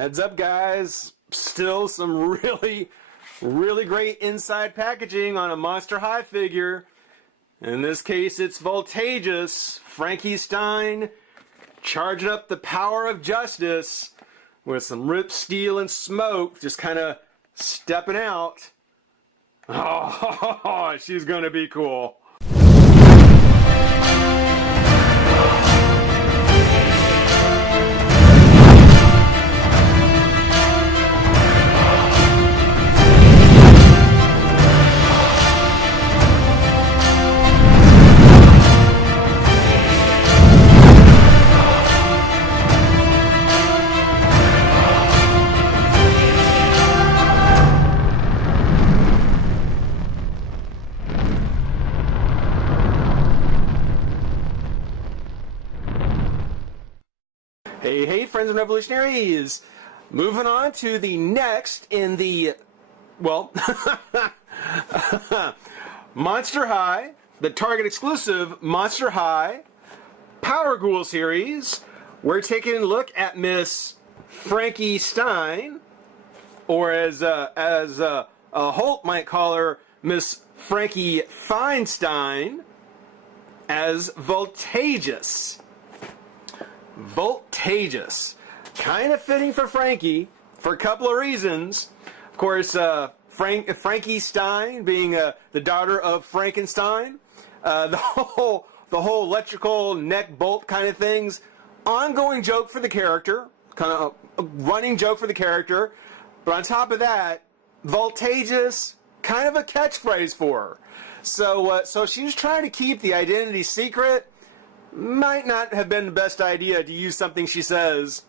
Heads up, guys. Still some really great inside packaging on a Monster High figure. In this case, it's Voltagous, FRANKINSTEIN, charging up the power of justice with some ripped steel and smoke, just kind of stepping out. Oh, she's going to be cool. Hey, friends and revolutionaries! Moving on to the next in the, well, Monster High, the Target exclusive Monster High Power Ghoul series. We're taking a look at Miss FRANKINSTEIN, or as Holt might call her, Miss Frankie Feinstein, as Voltagous. Voltagous. Kind of fitting for Frankie for a couple of reasons. Of course, FRANKINSTEIN being the daughter of Frankenstein. The whole electrical neck bolt kind of things. Ongoing joke for the character. Kind of a running joke for the character. But on top of that, Voltagous, kind of a catchphrase for her. So she was trying to keep the identity secret. Might not have been the best idea to use something she says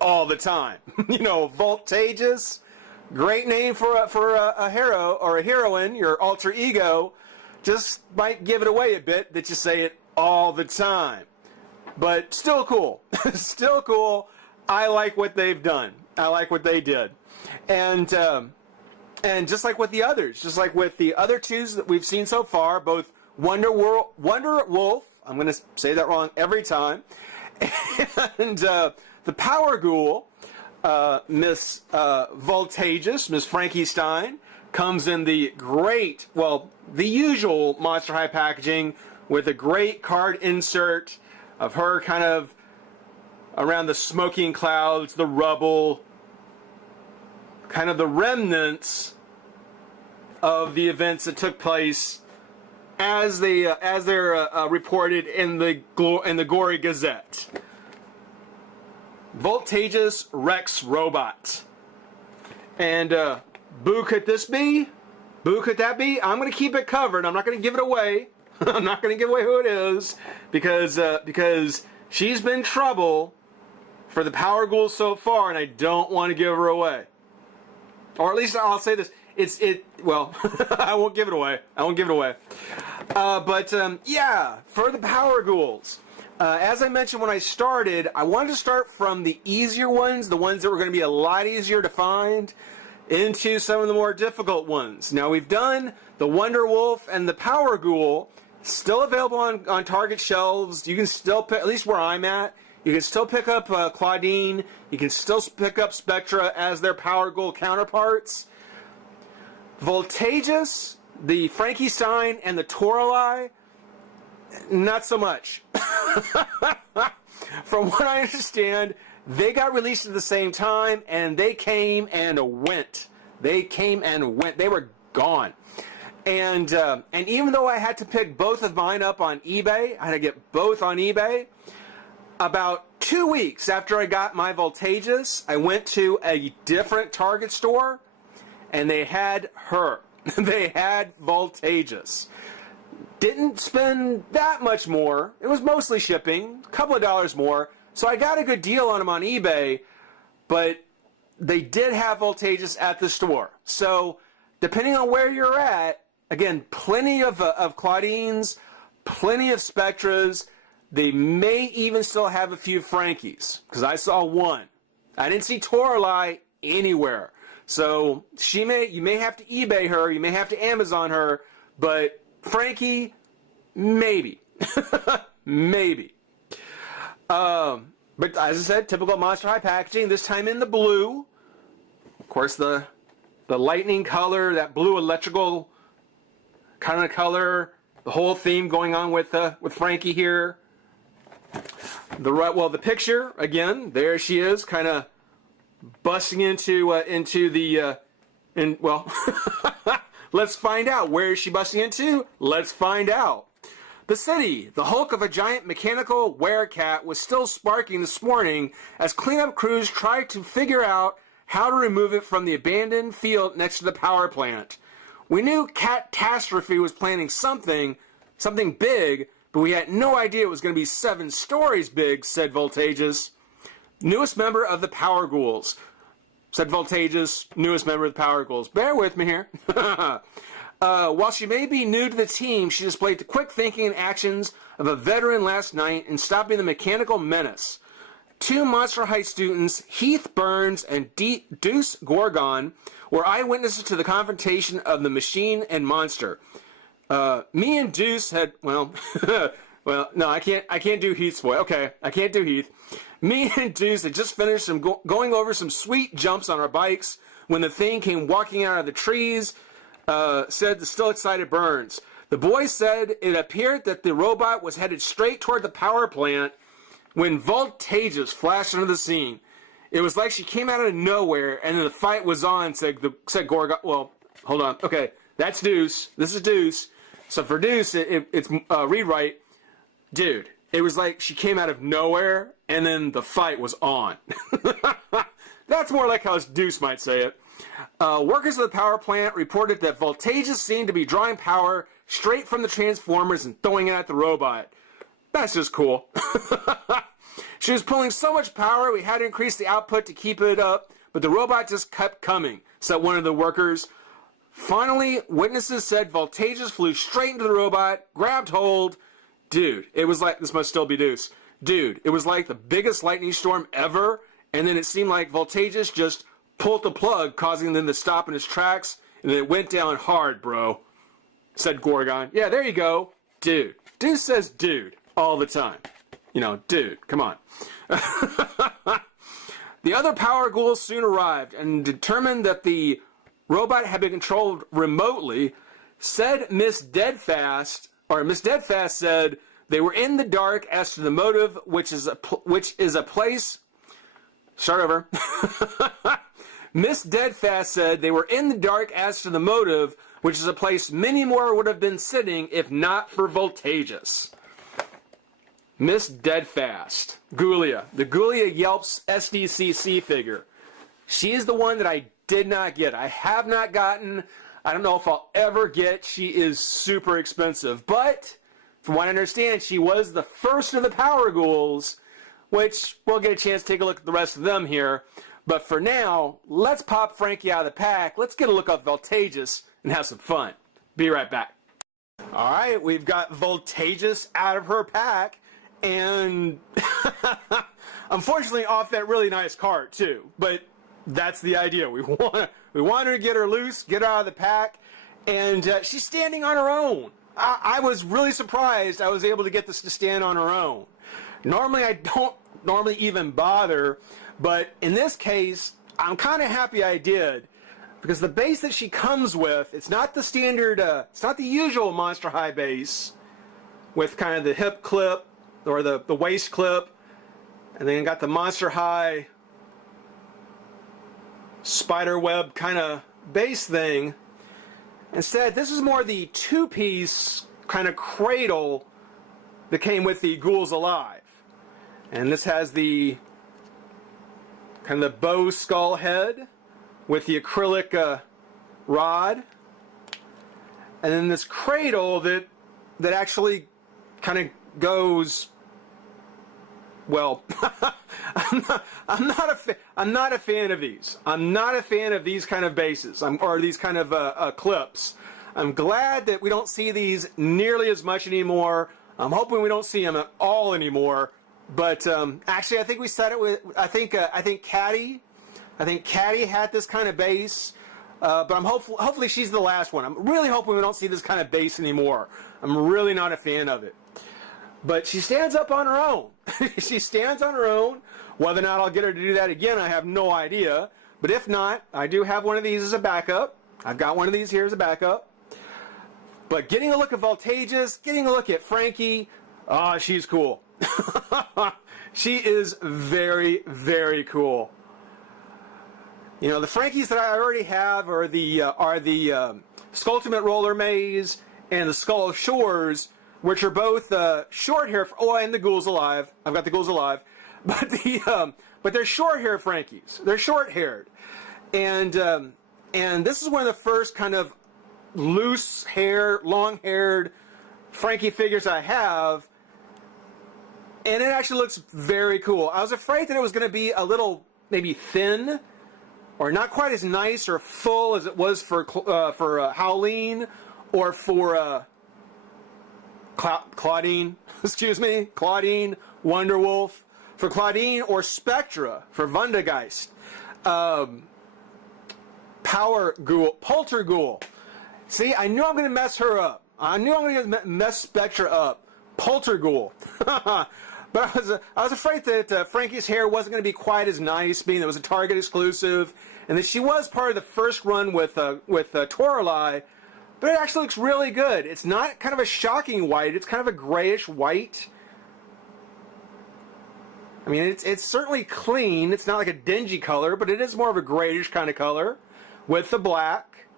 all the time. You know, Voltagous, great name for a hero or a heroine, your alter ego. Just might give it away a bit that you say it all the time. But still cool. Still cool. I like what they've done. I like what they did. And just like with the others, just like with the other twos that we've seen so far, both Wonder Wolf, I'm going to say that wrong every time, and the Power Ghoul, Miss Voltagous, Miss FRANKINSTEIN, comes in the great, well, the usual Monster High packaging with a great card insert of her kind of around the smoking clouds, the rubble, kind of the remnants of the events that took place as they're reported in the Gory Gazette. Voltagous Rex Robot. And boo could this be? Boo could that be? I'm going to keep it covered. I'm not going to give it away. I'm not going to give away who it is because she's been trouble for the Power Ghouls so far, and I don't want to give her away. Or at least I'll say this. Well, I won't give it away. I won't give it away. Yeah, for the Power Ghouls. As I mentioned when I started, I wanted to start from the easier ones, the ones that were going to be a lot easier to find, into some of the more difficult ones. Now, we've done the Wonder Wolf and the Power Ghoul, still available on Target shelves. You can still pick, at least where I'm at, you can still pick up Claudine. You can still pick up Spectra as their Power Ghoul counterparts. Voltagous, the FRANKINSTEIN, and the Torali, not so much. From what I understand, they got released at the same time, and they came and went. They came and went. They were gone. And even though I had to pick both of mine up on eBay, I had to get both on eBay, about 2 weeks after I got my Voltagous, I went to a different Target store, and they had her. They had Voltagous. Didn't spend that much more. It was mostly shipping, a couple of dollars more. So I got a good deal on them on eBay, but they did have Voltagous at the store. So depending on where you're at, again, plenty of Claudines, plenty of Spectras. They may even still have a few Frankies, because I saw one. I didn't see Torali anywhere. So you may have to eBay her, you may have to Amazon her, but Frankie, maybe. Maybe. But as I said, typical Monster High packaging, this time in the blue. Of course, the lightning color, that blue electrical kind of color, the whole theme going on with Frankie here. The picture, again, there she is, kind of busting into the, let's find out. Where is she busting into? Let's find out. The city, the hulk of a giant mechanical werecat, was still sparking this morning as cleanup crews tried to figure out how to remove it from the abandoned field next to the power plant. We knew Catastrophe was planning something big, but we had no idea it was going to be 7 stories big, said Voltagous. Newest member of the Power Ghouls, said Voltagous, newest member of the Power Ghouls. Bear with me here. While she may be new to the team, she displayed the quick thinking and actions of a veteran last night in stopping the mechanical menace. 2 Monster High students, Heath Burns and Deuce Gorgon, were eyewitnesses to the confrontation of the machine and monster. Me and Deuce had, no, I can't do Heath's voice. Okay, I can't do Heath. Me and Deuce had just finished going over some sweet jumps on our bikes when the thing came walking out of the trees, said the still excited Burns. The boys said it appeared that the robot was headed straight toward the power plant when Voltagous flashed onto the scene. It was like she came out of nowhere and then the fight was on, said Gorgon. Well, hold on. Okay, that's Deuce. This is Deuce. So for Deuce, it's rewrite. Dude, it was like she came out of nowhere and then the fight was on. That's more like how Deuce might say it. Workers of the power plant reported that Voltagous seemed to be drawing power straight from the transformers and throwing it at the robot. That's just cool. She was pulling so much power we had to increase the output to keep it up, but the robot just kept coming, said one of the workers. Finally, witnesses said Voltagous flew straight into the robot, grabbed hold. Dude, it was like, this must still be Deuce. Dude, it was like the biggest lightning storm ever, and then it seemed like Voltagous just pulled the plug, causing them to stop in his tracks, and it went down hard, bro, said Gorgon. Yeah, there you go. Dude. Deuce says dude all the time. You know, dude, come on. The other Power Ghouls soon arrived and determined that the robot had been controlled remotely, said Miss Deadfast said they were in the dark as to the motive, which is a place. Start over. Miss Deadfast said they were in the dark as to the motive, which is a place many more would have been sitting if not for Voltagous. Miss Deadfast, Ghoulia, the Ghoulia Yelps SDCC figure. She is the one that I did not get. I have not gotten. I don't know if I'll ever get. She is super expensive. But, from what I understand, she was the first of the Power Ghouls, which we'll get a chance to take a look at the rest of them here. But for now, let's pop Frankie out of the pack. Let's get a look at Voltagous and have some fun. Be right back. All right, we've got Voltagous out of her pack. And unfortunately off that really nice cart too. But that's the idea. We want her to get her loose, get her out of the pack, and she's standing on her own. I was really surprised I was able to get this to stand on her own. Normally I don't even bother, but in this case I'm kind of happy I did, because the base that she comes with, it's not the standard, it's not the usual Monster High base with kind of the hip clip or the waist clip, and then got the Monster High spider web kind of base thing. Instead, this is more the 2-piece kind of cradle that came with the Ghouls Alive. And this has the kind of the bow skull head with the acrylic rod, and then this cradle that actually kind of goes. Well, I'm not a fan of these. I'm not a fan of these kind of bases, or these kind of clips. I'm glad that we don't see these nearly as much anymore. I'm hoping we don't see them at all anymore. But actually, I think we said it with. I think Caddy had this kind of base. But I'm hopefully she's the last one. I'm really hoping we don't see this kind of base anymore. I'm really not a fan of it. But she stands up on her own. She stands on her own. Whether or not I'll get her to do that again, I have no idea. But if not, I do have one of these as a backup. I've got one of these here as a backup. But getting a look at Voltagous, getting a look at Frankie, she's cool. She is very, very cool. You know, the Frankies that I already have are the Skulltimate Roller Maze and the SKULLSHORES, which are both short hair. And the Ghouls alive. I've got the Ghouls alive, but they're short hair Frankies. They're short haired, and this is one of the first kind of loose hair, long haired Frankie figures I have, and it actually looks very cool. I was afraid that it was going to be a little maybe thin, or not quite as nice or full as it was for Howleen or for Claudine. Excuse me, Claudine, Wonderwolf, for Claudine, or Spectra for Voltagous, Power Ghoul, Polterghoul. See, I knew I'm going to mess her up. I knew I'm going to mess Spectra up. Polterghoul. But I was afraid that Frankie's hair wasn't going to be quite as nice, being that it was a Target exclusive, and that she was part of the first run with Toralei. But it actually looks really good. It's not kind of a shocking white. It's kind of a grayish white. I mean, it's certainly clean. It's not like a dingy color, but it is more of a grayish kind of color with the black.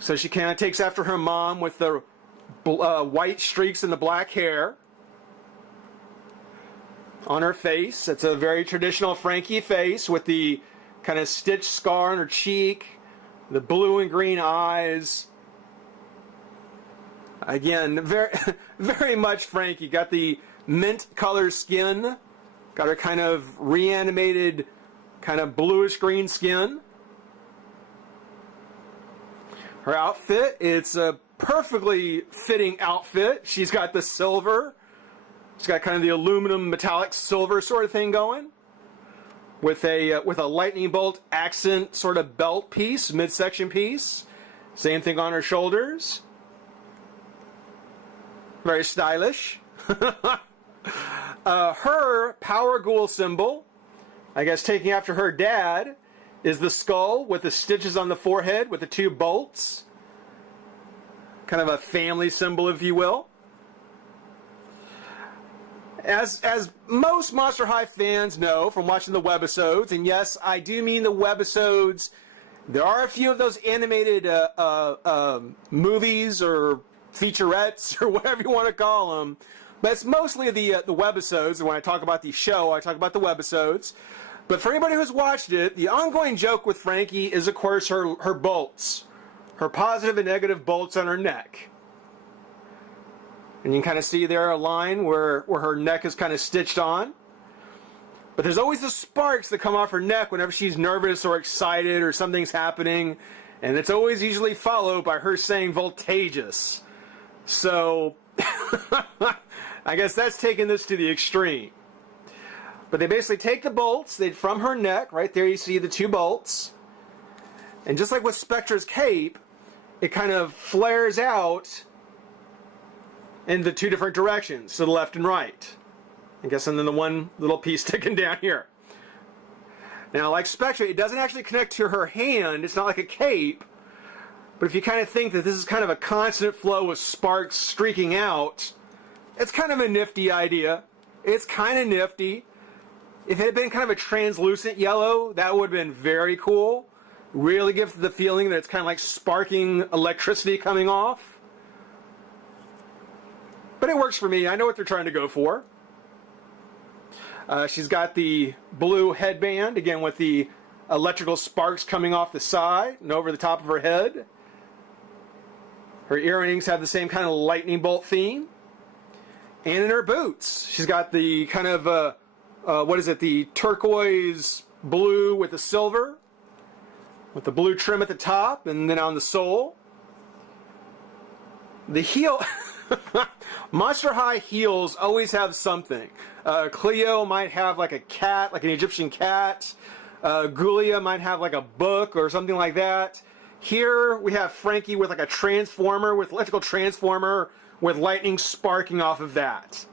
So she kind of takes after her mom with the white streaks and the black hair on her face. It's a very traditional Frankie face with the kind of stitched scar on her cheek, the blue and green eyes. Again, very, very much Frankie. Got the mint color skin. Got her kind of reanimated, kind of bluish green skin. Her outfit, it's a perfectly fitting outfit. She's got the silver. She's got kind of the aluminum metallic silver sort of thing going, with a lightning bolt accent sort of belt piece, midsection piece. Same thing on her shoulders. Very stylish. Her Power Ghoul symbol, I guess taking after her dad, is the skull with the stitches on the forehead with the two bolts. Kind of a family symbol, if you will. As most Monster High fans know from watching the webisodes, and yes, I do mean the webisodes. There are a few of those animated movies or featurettes or whatever you want to call them, but it's mostly the webisodes. And when I talk about the show, I talk about the webisodes. But for anybody who's watched it, the ongoing joke with Frankie is, of course, her bolts, her positive and negative bolts on her neck. And you can kind of see there a line where her neck is kind of stitched on. But there's always the sparks that come off her neck whenever she's nervous or excited or something's happening. And it's always usually followed by her saying Voltagous. So, I guess that's taking this to the extreme. But they basically take the bolts from her neck. Right there you see the two bolts. And just like with Spectra's cape, it kind of flares out in the two different directions, to the left and right. I guess, and then the one little piece sticking down here. Now, like Spectra, it doesn't actually connect to her hand. It's not like a cape. But if you kind of think that this is kind of a constant flow of sparks streaking out, it's kind of a nifty idea. It's kind of nifty. If it had been kind of a translucent yellow, that would have been very cool. Really gives the feeling that it's kind of like sparking electricity coming off. But it works for me. I know what they're trying to go for. She's got the blue headband, again with the electrical sparks coming off the side and over the top of her head. Her earrings have the same kind of lightning bolt theme. And in her boots, she's got the kind of, the turquoise blue with the silver, with the blue trim at the top, and then on the sole. The heel... Monster High heels always have something. Cleo might have like a cat, like an Egyptian cat. Ghoulia might have like a book or something like that. Here we have Frankie with like a transformer, with electrical transformer, with lightning sparking off of that.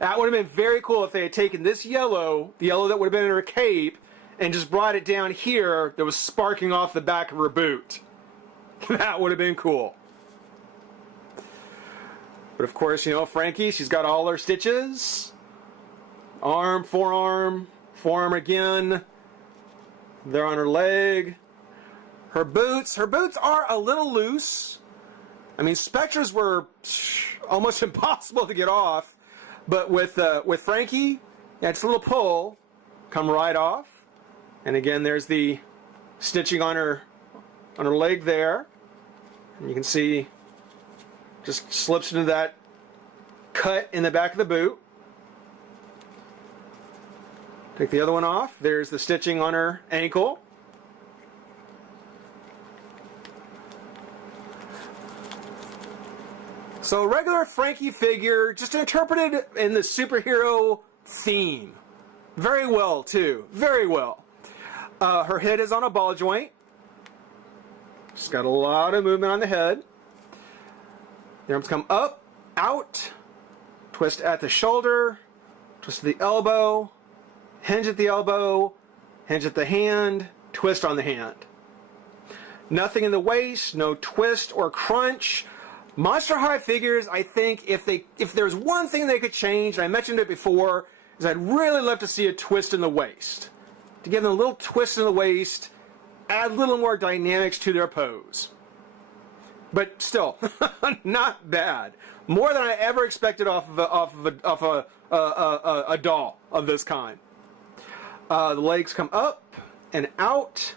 That would have been very cool if they had taken this yellow, the yellow that would have been in her cape, and just brought it down here that was sparking off the back of her boot. That would have been cool. But of course, you know, Frankie, she's got all her stitches. Arm, forearm, forearm again. They're on her leg. Her boots are a little loose. I mean, Spectra's were almost impossible to get off. But with Frankie, yeah, it's a little pull. Come right off. And again, there's the stitching on her leg there. And you can see just slips into that cut in the back of the boot. Take the other one off. There's the stitching on her ankle. So regular Frankie figure, just interpreted in the superhero theme. Very well, too. Very well. Her head is on a ball joint. She's got a lot of movement on the head. The arms come up, out, twist at the shoulder, twist at the elbow, hinge at the elbow, hinge at the hand, twist on the hand. Nothing in the waist, no twist or crunch. Monster High figures, I think if there's one thing they could change, and I mentioned it before, is I'd really love to see a twist in the waist. To give them a little twist in the waist, add a little more dynamics to their pose. But still, not bad. More than I ever expected off of a doll of this kind. The legs come up and out.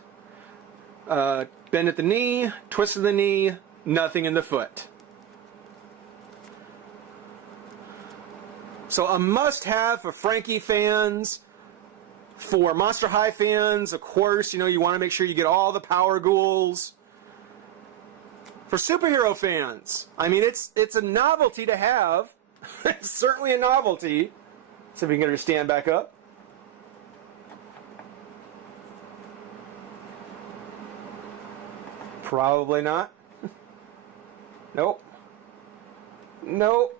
Bend at the knee, twist of the knee, nothing in the foot. So a must-have for Frankie fans. For Monster High fans, of course, you know, you want to make sure you get all the power ghouls. For superhero fans, I mean, it's a novelty to have. It's certainly a novelty. See if we can get her to stand back up. Probably not. Nope. Nope.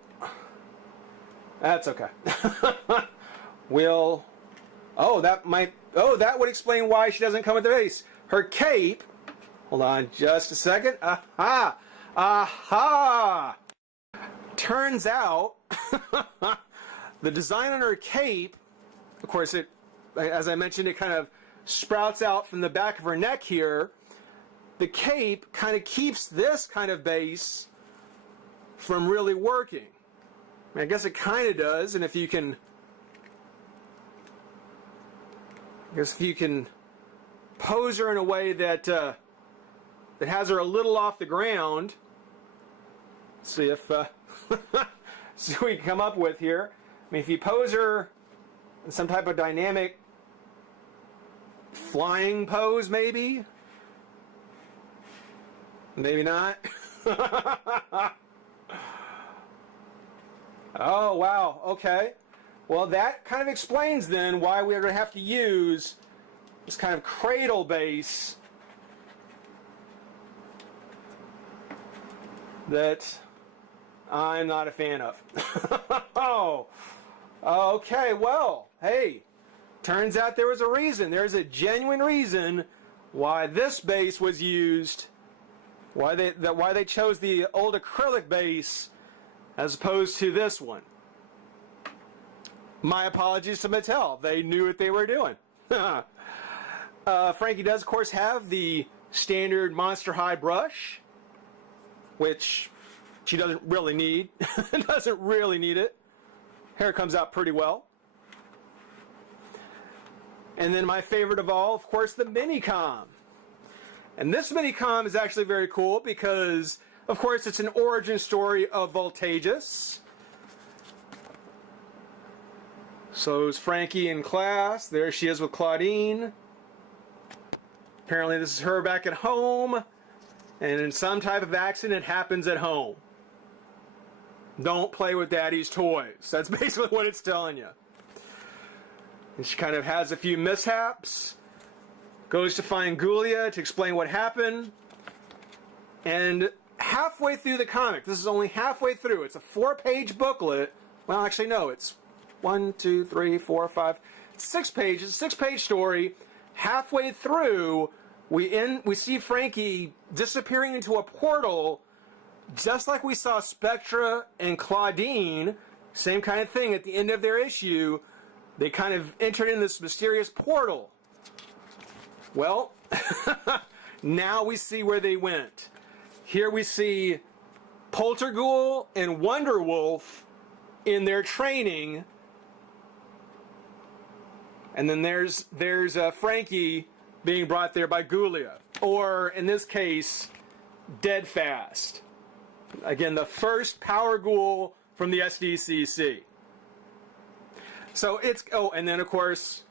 That's okay. That would explain why she doesn't come with the base. Her cape, hold on just a second. Aha! Aha! Turns out, the design on her cape, of course, as I mentioned, it kind of sprouts out from the back of her neck here. The cape kind of keeps this kind of base from really working. I guess it kind of does, and if you can pose her in a way that that has her a little off the ground. See if see what we can come up with here. I mean, if you pose her in some type of dynamic flying pose, maybe not. Oh, wow. Okay. Well, that kind of explains then why we're going to have to use this kind of cradle base that I'm not a fan of. Oh, okay. Well, hey, turns out there was a reason. There's a genuine reason why this base was used, why they chose the old acrylic base as opposed to this one. My apologies to Mattel. They knew what they were doing. Frankie does, of course, have the standard Monster High brush, which she doesn't really need. Doesn't really need it. Hair comes out pretty well. And then my favorite of all, of course, the Minicom. And this Minicom is actually very cool because, of course, it's an origin story of Voltagous. So is Frankie in class. There she is with Claudine. Apparently this is her back at home. And in some type of accident happens at home. Don't play with Daddy's toys. That's basically what it's telling you. And she kind of has a few mishaps. Goes to find Ghoulia to explain what happened. And halfway through the comic, this is only halfway through. It's a 4-page booklet. Well, actually, no, it's 1, 2, 3, 4, 5, 6 pages, 6-page story. Halfway through, we see Frankie disappearing into a portal, just like we saw Spectra and Claudine. Same kind of thing at the end of their issue. They kind of entered in this mysterious portal. Well, now we see where they went. Here we see Polterghoul and Wonderwolf in their training. And then there's Frankie being brought there by Ghoulia. Or, in this case, Deadfast. Again, the first Power Ghoul from the SDCC. So it's... Oh, and then, of course,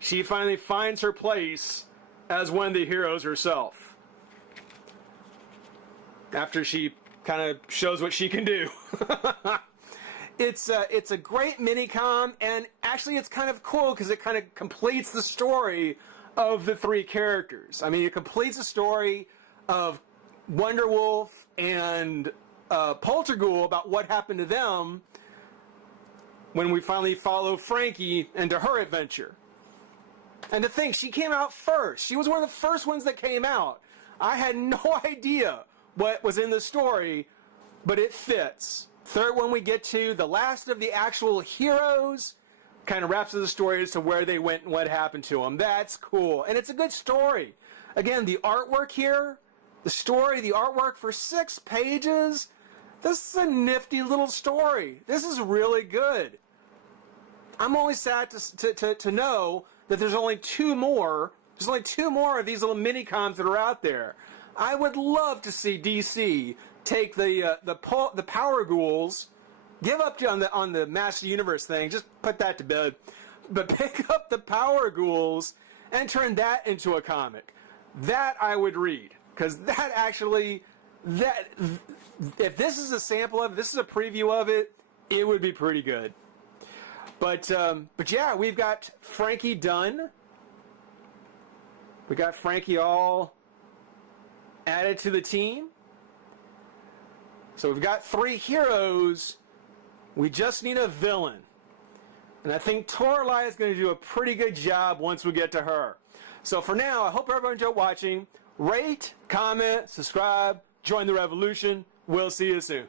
she finally finds her place as one of the heroes herself. After she kind of shows what she can do. It's a great mini-com, and actually it's kind of cool because it kind of completes the story of the 3 characters. I mean, it completes the story of Wonderwolf and Polterghoul about what happened to them when we finally follow Frankie into her adventure. And to think, she came out first. She was one of the first ones that came out. I had no idea what was in the story, but it fits. Third one we get to, the last of the actual heroes, kind of wraps up the story as to where they went and what happened to them. That's cool. And it's a good story. Again, the artwork here, the story, the artwork for 6 pages, this is a nifty little story. This is really good. I'm only sad to know that there's only 2 more. There's only 2 more of these little mini-coms that are out there. I would love to see DC take the Power Ghouls, give up on the Master Universe thing, just put that to bed, but pick up the Power Ghouls and turn that into a comic. That I would read, because that actually, if this is a sample of it, this is a preview of it, it would be pretty good. But yeah, we've got Frankie done. We got Frankie all added to the team. So we've got 3 heroes. We just need a villain. And I think Toralei is going to do a pretty good job once we get to her. So for now, I hope everyone enjoyed watching. Rate, comment, subscribe, join the revolution. We'll see you soon.